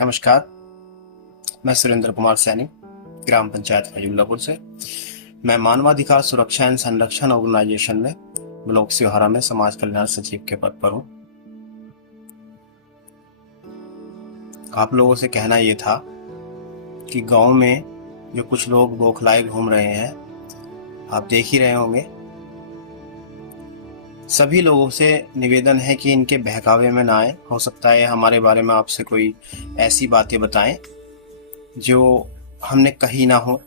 नमस्कार। मैं सुरेंद्र कुमार सैनी, ग्राम पंचायत फैजुल्लापुर से। मैं मानवाधिकार सुरक्षा एवं संरक्षण ऑर्गेनाइजेशन में ब्लॉक सिहारा में समाज कल्याण सचिव के पद पर हूँ। आप लोगों से कहना ये था कि गांव में जो कुछ लोग बौखलाए घूम रहे हैं, आप देख ही रहे होंगे। सभी लोगों से निवेदन है कि इनके बहकावे में ना आए। हो सकता है हमारे बारे में आपसे कोई ऐसी बातें बताएं जो हमने कही ना हो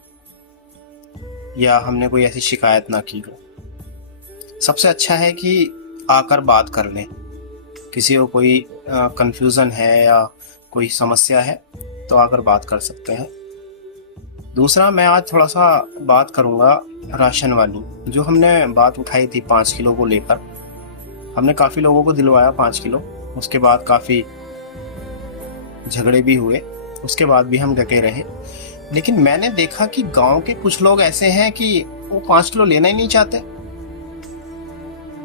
या हमने कोई ऐसी शिकायत ना की हो। सबसे अच्छा है कि आकर बात कर लें। किसी को कोई कंफ्यूजन है या कोई समस्या है तो आकर बात कर सकते हैं। दूसरा, मैं आज थोड़ा सा बात करूंगा राशन वाली। जो हमने बात उठाई थी 5 किलो को लेकर, हमने काफ़ी लोगों को दिलवाया 5 किलो। उसके बाद काफ़ी झगड़े भी हुए, उसके बाद भी हम डटे रहे। लेकिन मैंने देखा कि गांव के कुछ लोग ऐसे हैं कि वो 5 किलो लेना ही नहीं चाहते।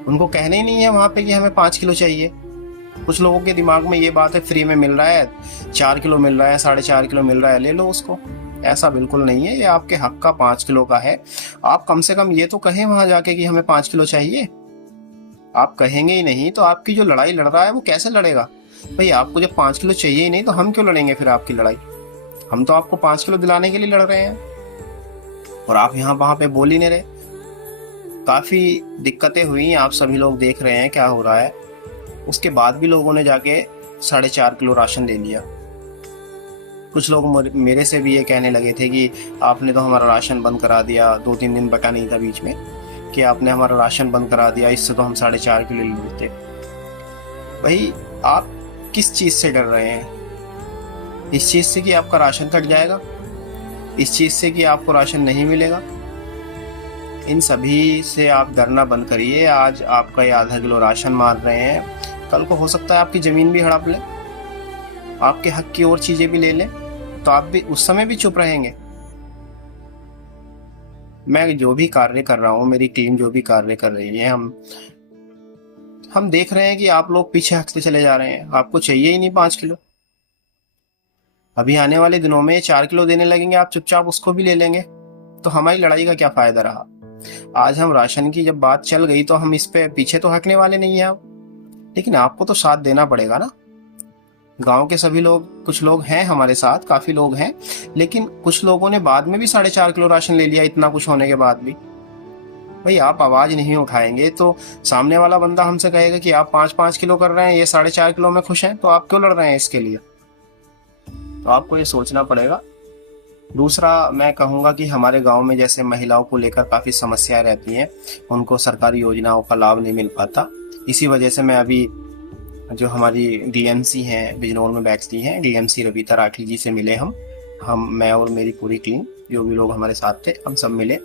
उनको कहना ही नहीं है वहां पे कि हमें 5 किलो चाहिए। कुछ लोगों के दिमाग में ये बात है, फ्री में मिल रहा है, 4 किलो मिल रहा है, 4.5 किलो मिल रहा है, ले लो उसको। ऐसा बिल्कुल नहीं है, ये आपके हक का 5 किलो का है। आप कम से कम ये तो कहें वहां जाके कि हमें 5 किलो चाहिए। आप कहेंगे ही नहीं तो आपकी जो लड़ाई लड़ रहा है वो कैसे लड़ेगा? भाई, आपको जब 5 किलो चाहिए ही नहीं तो हम क्यों लड़ेंगे फिर आपकी लड़ाई? हम तो आपको 5 किलो दिलाने के लिए लड़ रहे हैं और आप यहाँ वहां पे बोल ही नहीं रहे। काफी दिक्कतें हुई, आप सभी लोग देख रहे हैं क्या हो रहा है। उसके बाद भी लोगों ने जाके 4.5 किलो राशन ले लिया। कुछ लोग मेरे से भी ये कहने लगे थे कि आपने तो हमारा राशन बंद करा दिया। 2-3 दिन बता नहीं था बीच में कि आपने हमारा राशन बंद करा दिया, इससे तो हम 4.5 किलो ले लेते। भाई, आप किस चीज से डर रहे हैं? इस चीज से कि आपका राशन कट जाएगा? इस चीज से कि आपको राशन नहीं मिलेगा? इन सभी से आप डरना बंद करिए। आज आपका ये आधा किलो राशन मार रहे हैं, कल को हो सकता है आपकी जमीन भी हड़प ले, आपके हक की और चीजें भी ले लें, तो आप भी उस समय भी चुप रहेंगे। मैं जो भी कार्य कर रहा हूँ, मेरी टीम जो भी कार्य कर रही है, हम देख रहे हैं कि आप लोग पीछे हटते चले जा रहे हैं। आपको चाहिए ही नहीं 5 किलो। अभी आने वाले दिनों में 4 किलो देने लगेंगे, आप चुपचाप उसको भी ले लेंगे, तो हमारी लड़ाई का क्या फायदा रहा? आज हम राशन की जब बात चल गई तो हम इस पे पीछे तो हटने वाले नहीं है अब। लेकिन आपको तो साथ देना पड़ेगा ना। गांव के सभी लोग, कुछ लोग हैं हमारे साथ, काफी लोग हैं, लेकिन कुछ लोगों ने बाद में भी 4.5 किलो राशन ले लिया, इतना कुछ होने के बाद भी। भाई, आप आवाज नहीं उठाएंगे तो सामने वाला बंदा हमसे कहेगा कि आप 5-5 किलो कर रहे हैं, ये 4.5 किलो में खुश हैं, तो आप क्यों लड़ रहे हैं इसके लिए? तो आपको ये सोचना पड़ेगा। दूसरा, मैं कहूँगा कि हमारे गांव में जैसे महिलाओं को लेकर काफ़ी समस्याएं रहती हैं, उनको सरकारी योजनाओं का लाभ नहीं मिल पाता। इसी वजह से मैं अभी जो हमारी डीएमसी हैं, बिजनौर में बैठती हैं, डीएमसी रविता राठी जी से मिले मैं और मेरी पूरी टीम, जो भी लोग हमारे साथ थे, हम सब मिले।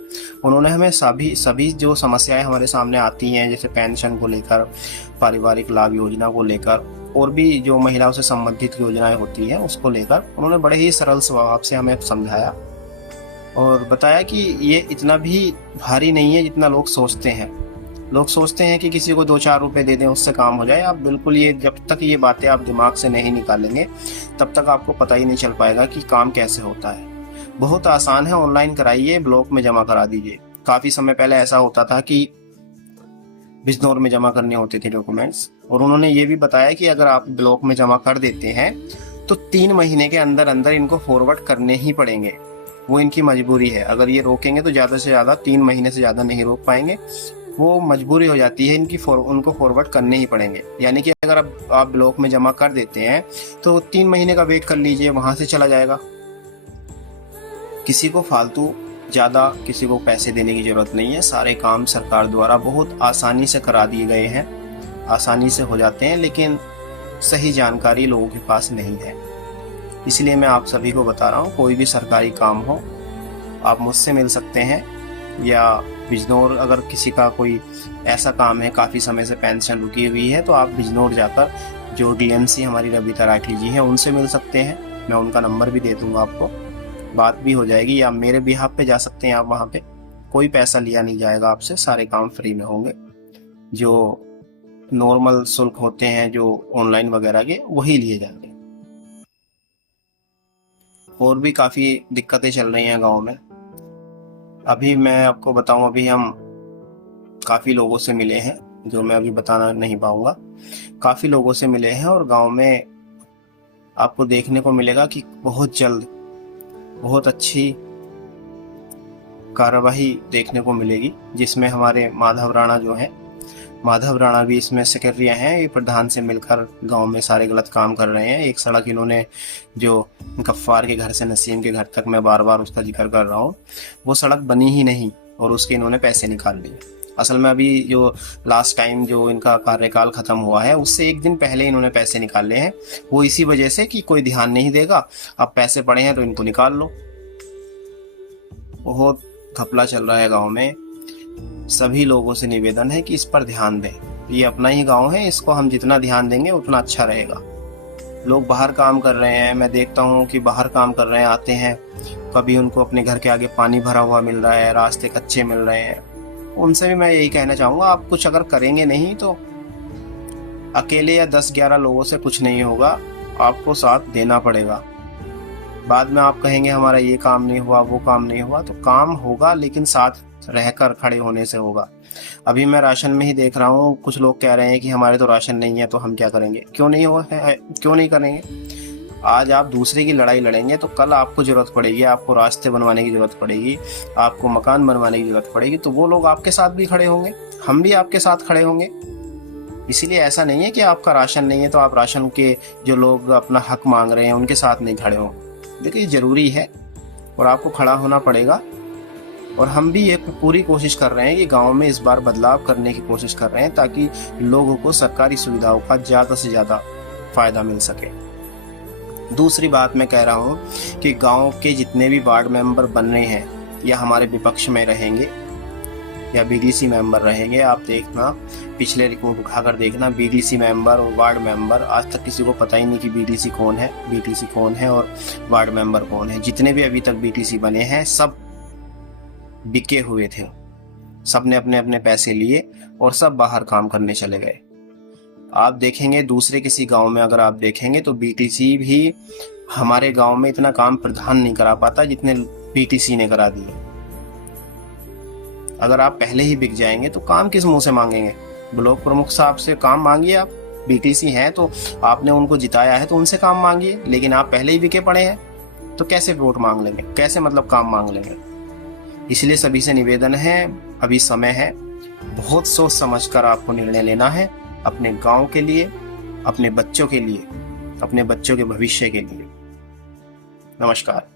उन्होंने हमें सभी जो समस्याएं हमारे सामने आती हैं, जैसे पेंशन को लेकर, पारिवारिक लाभ योजना को लेकर, और भी जो महिलाओं से संबंधित योजनाएं होती हैं उसको लेकर, उन्होंने बड़े ही सरल स्वभाव से हमें समझाया और बताया कि ये इतना भी भारी नहीं है जितना लोग सोचते हैं। लोग सोचते हैं कि किसी को 2-4 रुपए दे दें उससे काम हो जाए। आप बिल्कुल, ये जब तक ये बातें आप दिमाग से नहीं निकालेंगे तब तक आपको पता ही नहीं चल पाएगा कि काम कैसे होता है। बहुत आसान है, ऑनलाइन कराइए, ब्लॉक में जमा करा दीजिए। काफी समय पहले ऐसा होता था कि बिजनौर में जमा करने होते थे डॉक्यूमेंट्स, और उन्होंने ये भी बताया कि अगर आप ब्लॉक में जमा कर देते हैं तो 3 महीने के अंदर अंदर इनको फॉरवर्ड करने ही पड़ेंगे। वो इनकी मजबूरी है। अगर ये रोकेंगे तो ज़्यादा से ज़्यादा 3 महीने से ज़्यादा नहीं रोक पाएंगे। वो मजबूरी हो जाती है इनकी, उनको फॉरवर्ड करने ही पड़ेंगे। यानी कि अगर आप ब्लॉक में जमा कर देते हैं तो 3 महीने का वेट कर लीजिए, वहाँ से चला जाएगा। किसी को फालतू ज़्यादा किसी को पैसे देने की ज़रूरत नहीं है। सारे काम सरकार द्वारा बहुत आसानी से करा दिए गए हैं, आसानी से हो जाते हैं, लेकिन सही जानकारी लोगों के पास नहीं है। इसलिए मैं आप सभी को बता रहा हूँ, कोई भी सरकारी काम हो आप मुझसे मिल सकते हैं, या बिजनौर अगर किसी का कोई ऐसा काम है, काफ़ी समय से पेंशन रुकी हुई है, तो आप बिजनौर जाकर जो डीएमसी हमारी रविता राठी जी हैं उनसे मिल सकते हैं। मैं उनका नंबर भी दे दूँगा आपको, बात भी हो जाएगी। या मेरे बिहाफ पे जा सकते हैं आप, वहाँ पे कोई पैसा लिया नहीं जाएगा आपसे, सारे काम फ्री में होंगे। जो नॉर्मल शुल्क होते हैं जो ऑनलाइन वगैरह के, वही लिए जाएंगे। और भी काफ़ी दिक्कतें चल रही हैं गांव में। अभी मैं आपको बताऊं, अभी हम काफ़ी लोगों से मिले हैं, जो मैं अभी बताना नहीं पाऊंगा। काफ़ी लोगों से मिले हैं और गांव में आपको देखने को मिलेगा कि बहुत जल्द बहुत अच्छी कार्यवाही देखने को मिलेगी, जिसमें हमारे माधव राणा जो हैं, माधव राणा भी इसमें सक्रिय हैं। ये प्रधान से मिलकर गांव में सारे गलत काम कर रहे हैं। एक सड़क इन्होंने, जो गफ्फार के घर से नसीम के घर तक, मैं बार बार उसका जिक्र कर रहा हूँ, वो सड़क बनी ही नहीं और उसके इन्होंने पैसे निकाल लिए। असल में अभी जो लास्ट टाइम जो इनका कार्यकाल खत्म हुआ है, उससे एक दिन पहले इन्होंने पैसे निकाले हैं। वो इसी वजह से कि कोई ध्यान नहीं देगा, अब पैसे पड़े हैं तो इनको निकाल लो। बहुत घपला चल रहा है गांव में। सभी लोगों से निवेदन है कि इस पर ध्यान दें। ये अपना ही गांव है, इसको हम जितना ध्यान देंगे उतना अच्छा रहेगा। लोग बाहर काम कर रहे हैं, मैं देखता हूँ कि बाहर काम कर रहे हैं, आते हैं, कभी उनको अपने घर के आगे पानी भरा हुआ मिल रहा है, रास्ते कच्चे मिल रहे हैं। उनसे भी मैं यही कहना चाहूँगा, आप कुछ अगर करेंगे नहीं तो अकेले या 10-11 लोगों से कुछ नहीं होगा, आपको साथ देना पड़ेगा। बाद में आप कहेंगे हमारा ये काम नहीं हुआ, वो काम नहीं हुआ, तो काम होगा लेकिन साथ रहकर खड़े होने से होगा। अभी मैं राशन में ही देख रहा हूँ, कुछ लोग कह रहे हैं कि हमारे तो राशन नहीं है तो हम क्या करेंगे। क्यों नहीं हुआ है, क्यों नहीं करेंगे? आज आप दूसरे की लड़ाई लड़ेंगे तो कल आपको जरूरत पड़ेगी, आपको रास्ते बनवाने की जरूरत पड़ेगी, आपको मकान बनवाने की जरूरत पड़ेगी, तो वो लोग आपके साथ भी खड़े होंगे, हम भी आपके साथ खड़े होंगे। इसीलिए ऐसा नहीं है कि आपका राशन नहीं है तो आप राशन के जो लोग अपना हक मांग रहे हैं उनके साथ नहीं खड़े हों। देखिए, जरूरी है और आपको खड़ा होना पड़ेगा। और हम भी ये पूरी कोशिश कर रहे हैं कि गांव में इस बार बदलाव करने की कोशिश कर रहे हैं, ताकि लोगों को सरकारी सुविधाओं का ज़्यादा से ज़्यादा फायदा मिल सके। दूसरी बात मैं कह रहा हूँ कि गांव के जितने भी वार्ड मेंबर बन रहे हैं या हमारे विपक्ष में रहेंगे या बीडीसी मेंबर रहेंगे, आप देखना, पिछले रिकॉर्ड उठाकर देखना, बीडीसी मेंबर और वार्ड मेंबर, आज तक किसी को पता ही नहीं कि बीडीसी कौन है और वार्ड मेंबर कौन है। जितने भी अभी तक बीडीसी बने हैं सब बिके हुए थे, सब ने अपने अपने पैसे लिए और सब बाहर काम करने चले गए। आप देखेंगे दूसरे किसी गांव में अगर आप देखेंगे तो बीटीसी भी हमारे गांव में इतना काम प्रधान नहीं करा पाता जितने बीटीसी ने करा दिए। अगर आप पहले ही बिक जाएंगे तो काम किस मुंह से मांगेंगे? ब्लॉक प्रमुख साहब से काम मांगिए। आप बीटीसी हैं तो आपने उनको जिताया है तो उनसे काम मांगिए, लेकिन आप पहले ही बिके पड़े हैं तो कैसे वोट मांग लेंगे, कैसे मतलब काम मांग लेंगे? इसलिए सभी से निवेदन है, अभी समय है, बहुत सोच समझ कर आपको निर्णय लेना है, अपने गांव के लिए, अपने बच्चों के लिए, अपने बच्चों के भविष्य के लिए। नमस्कार।